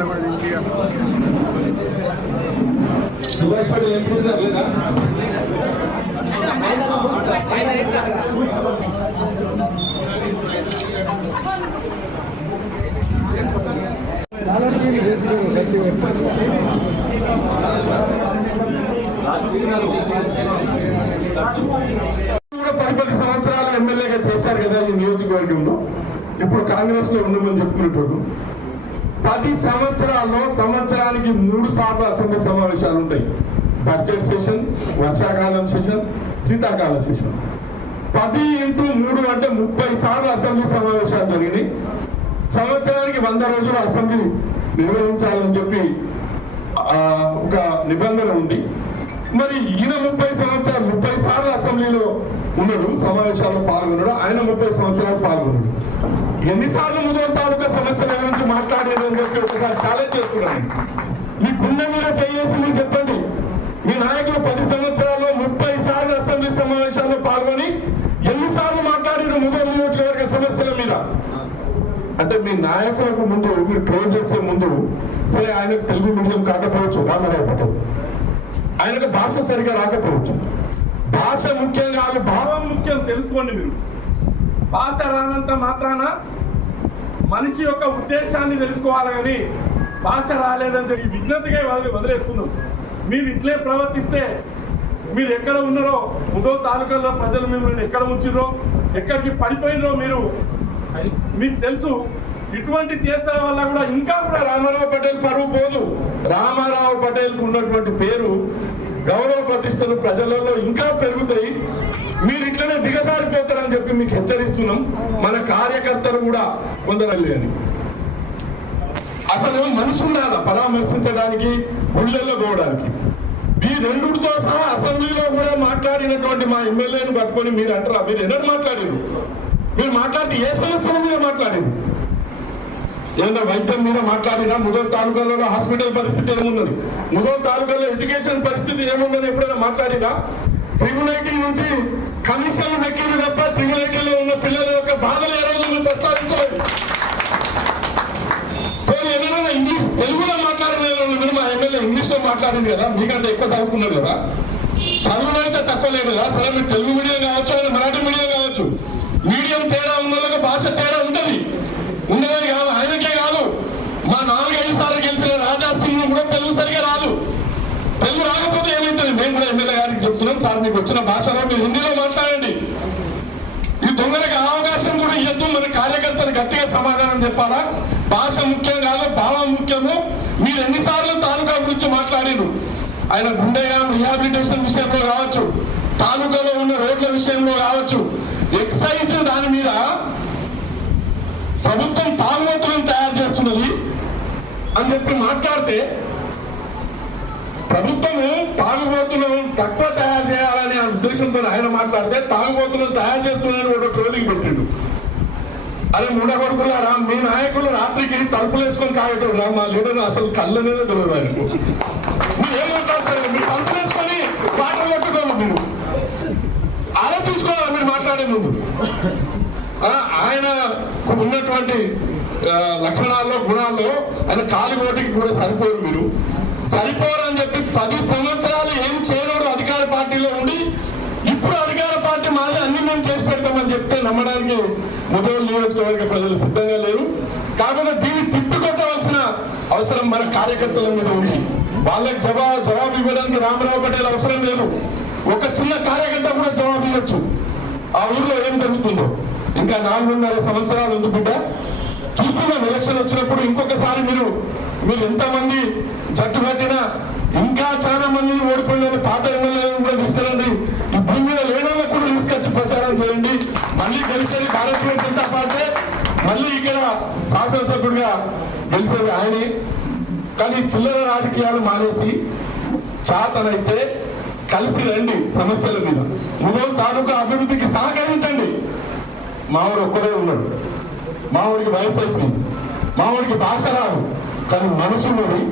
అట్లా కూడా పది సంవత్సరాలు ఎమ్మెల్యేగా చేశారు కదా ఈ నియోజకవర్గంలో. ఇప్పుడు కాంగ్రెస్లో ఉండమని చెప్పుకునేటోళ్ళు పది సంవత్సరాల్లో సంవత్సరానికి మూడు సార్లు అసెంబ్లీ సమావేశాలు ఉంటాయి. బడ్జెట్ సెషన్ వర్షాకాలం సెషన్ శీతాకాల సెషన్. పది ఇంటూ మూడు అంటే ముప్పై సార్లు అసెంబ్లీ సమావేశాలు జరిగినాయి. సంవత్సరానికి వంద రోజులు అసెంబ్లీ నిర్వహించాలని చెప్పి ఒక నిబంధన ఉంది. మరి ఈయన ముప్పై సంవత్సరాలు ముప్పై సార్లు అసెంబ్లీలో ఉన్నాడు సమావేశాల్లో పాల్గొన్నాడు ఆయన ముప్పై సంవత్సరాలు పాల్గొన్నాడు. ఎన్నిసార్లు ముదోల్ తాలూకా సమస్యల గురించి మాట్లాడేది అని చెప్పి ఒకసారి ఛాలెంజ్ చేస్తున్నాను. మీ మీద చేసి మీరు చెప్పండి. మీ నాయకులు పది సంవత్సరాల్లో ముప్పై సార్లు అసెంబ్లీ సమావేశాల్లో పాల్గొని ఎన్నిసార్లు మాట్లాడారు ముదోల్ నియోజకవర్గ సమస్యల మీద? అంటే మీ నాయకులకు ముందు మీరు ట్రోల్ చేసే ముందు సరే ఆయనకు తెలుగు మీడియం కాకపోవచ్చు రామారావు పటేల్. ఆయనకు భాష సరిగా రాకపోవచ్చు. భాష ముఖ్యం కాదు భావం ముఖ్యం తెలుసుకోండి మీరు. భాష రానంత మాత్రాన మనిషి యొక్క ఉద్దేశాన్ని తెలుసుకోవాలి కానీ భాష రాలేదని ఈ విజ్ఞతగా వదిలి వదిలేసుకుందాం. మీరు ఇట్లే ప్రవర్తిస్తే మీరు ఎక్కడ ఉన్నారో ఉదో తాలూకాలో ప్రజలు మిమ్మల్ని ఎక్కడ ఉంచిరో ఎక్కడికి పడిపోయినరో మీరు మీకు తెలుసు. ఇటువంటి చేష్టల వల్ల కూడా ఇంకా కూడా రామారావు పటేల్ పరువు పోదు. రామారావు పటేల్ ఉన్నటువంటి పేరు గౌరవ ప్రతిష్టలు ప్రజలలో ఇంకా పెరుగుతాయి. మీరు ఇట్లనే దిగజారిపోతారని చెప్పి మీకు హెచ్చరిస్తున్నాం. మన కార్యకర్తలు కూడా కొందరు అని అసలు మనసు ఉండాల పరామర్శించడానికి గుళ్ళల్లో పోవడానికి? ఈ రెండుతో సహా అసెంబ్లీలో కూడా మాట్లాడినటువంటి మా ఎమ్మెల్యేను పట్టుకొని మీరు అంటారా? మీరు ఎన్నడూ మాట్లాడారు? మీరు మాట్లాడితే ఏ సమస్యల మీద మాట్లాడారు? ఏదైనా వైద్యం మీద మాట్లాడినా ముదో తాలూకాలో హాస్పిటల్ పరిస్థితి ఏమున్నది ముదో తాలూకాలో ఎడ్యుకేషన్ పరిస్థితి ఏముందని ఎప్పుడైనా మాట్లాడినా. ట్రిపుల్ ఐటీ నుంచి కమిషన్లు దక్కింది తప్ప ట్రిపుల్ ఐటీలో ఉన్న పిల్లల యొక్క బాధలు ఏ రోజు మీరు ప్రస్తావించలేదు. ఏమైనా ఇంగ్లీష్ తెలుగులో మాట్లాడిన మీరు మా ఎమ్మెల్యే ఇంగ్లీష్లో మాట్లాడింది కదా మీకంటే ఎక్కువ చదువుకున్నారు కదా. చదువులో అయితే తక్కువ లేదు కదా సరే మీరు తెలుగు మీడియం కావచ్చు లేదా మరాఠీ మీడియం కావచ్చు మీడియం తేడా ఉన్న వాళ్ళకి భాష తేడా ఉంటది ఉండదని కాదు ఆయనకే కాదు మా నాలుగైదు సార్లు గెలిచిన రాజా సింగ్ కూడా తెలుగు సరిగా రాదు. తెలుగు రాకపోతే ఏమవుతుంది? మేము కూడా ఎమ్మెల్యే గారికి చెప్తున్నాం. సార్ మీకు వచ్చిన భాషలో మీరు హిందీలో మాట్లాడండి. ఈ దొంగలకు అవకాశం కూడా ఇవ్వద్దు మన కార్యకర్తలు గట్టిగా సమాధానం చెప్పాలా? భాష ముఖ్యం కాదు భావం ముఖ్యము. మీరు ఎన్నిసార్లు తాలూకా గురించి మాట్లాడారు? ఆయన గుండెగా రిహాబిలిటేషన్ విషయంలో కావచ్చు తాలూకాలో ఉన్న రోడ్ల విషయంలో కావచ్చు. ఎక్సైజ్ దాని మీద ప్రభుత్వం తాగుబోతులను తయారు చేస్తున్నది. అని చెప్పి మాట్లాడితే ప్రభుత్వము తాగుబోతులను తక్కువ తయారు చేయాలనే ఉద్దేశంతో ఆయన మాట్లాడితే తాగుబోతులను తయారు చేస్తున్నారని ఒక ట్రోలింగ్ పెట్టిండు. అరే మూడ కొడుకులారా మీ నాయకులు రాత్రికి తలుపులు వేసుకొని తాగేటోళ్ళ. మా లీడర్ అసలు కళ్ళనే తెలియదు ఆయనకు మీరు ఏం మాట్లాడతారు? మీరు తలుపులు వేసుకొని పాటలు కొట్టుకోవాలి మీరు. ఆలోచించుకోవాలి మీరు మాట్లాడే ముందు. ఆయన ఉన్నటువంటి లక్షణాల్లో గుణాల్లో ఆయన కాలి ఓటికి కూడా సరిపోరు మీరు. సరిపోరు అని చెప్పి పది సంవత్సరాలు ఏం చేయనోడు అధికార పార్టీలో ఉండి ఇప్పుడు అధికార పార్టీ మాది అన్ని మేము చేసి పెడతామని చెప్తే నమ్మడానికి ముదోలు నియోజకవర్గ ప్రజలు సిద్ధంగా లేరు. కాకుండా దీన్ని తిప్పికొట్టవలసిన అవసరం మన కార్యకర్తల మీద ఉంది. వాళ్ళకి జవాబు జవాబు ఇవ్వడానికి రామరావు పటేల్ అవసరం లేదు. ఒక చిన్న కార్యకర్త కూడా జవాబు ఇవ్వచ్చు. ఆ ఊర్లో ఏం జరుగుతుందో? ఇంకా నాలుగున్నర సంవత్సరాలు ఉంది బిడ్డ. చూస్తున్నాం ఎలక్షన్ వచ్చినప్పుడు ఇంకొకసారి మీరు మీరు ఎంతమంది జట్టు కట్టినా ఇంకా చాలా మందిని ఓడిపోయిన పాత ఎమ్మెల్యేలను కూడా తీసుకురండి. ఈ భూమి మీద లేనోళ్ళకు కూడా తీసుకొచ్చి ప్రచారం చేయండి. మళ్ళీ గెలిచేది భారతీయ జనతా పార్టీ. మళ్ళీ ఇక్కడ శాసనసభ్యుడిగా గెలిచేది ఆయనే. కానీ చిల్లర రాజకీయాలు మానేసి చాతనైతే కలిసి రండి సమస్యల మీద. ముదోల్ తాలూకా అభివృద్ధి మావాడు ఒక్కడే ఉన్నాడు మావాడికి వయసు అయిపోయింది. మావాడికి భాష రాదు. కానీ మనసు ఉన్నది